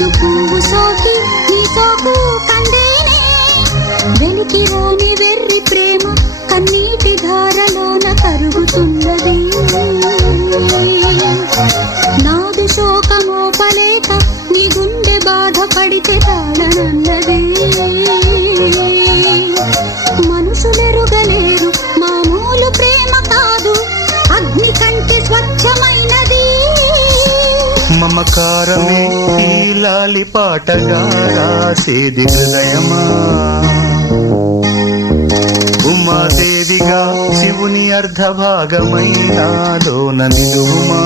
మోదు పువ్వు సోకి నీ సోకు కందేనే వెలికి రాని వెర్రి ప్రేమ కన్నీటి ధారలోన కరుగుతున్నది నాదు శోకమోపలేక నీ గుండె బాధపడితే తాళనన్నది మనుషులెరుగలేరు మామూలు ప్రేమ కాదు అగ్ని కంటే స్వచ్ఛమైనది మమకారమే ఈ లాలి పాటగా రాసేది హృదయమా ఉమాదేవిగా శివుని అర్ధభాగమైనాలోన నిలువుమా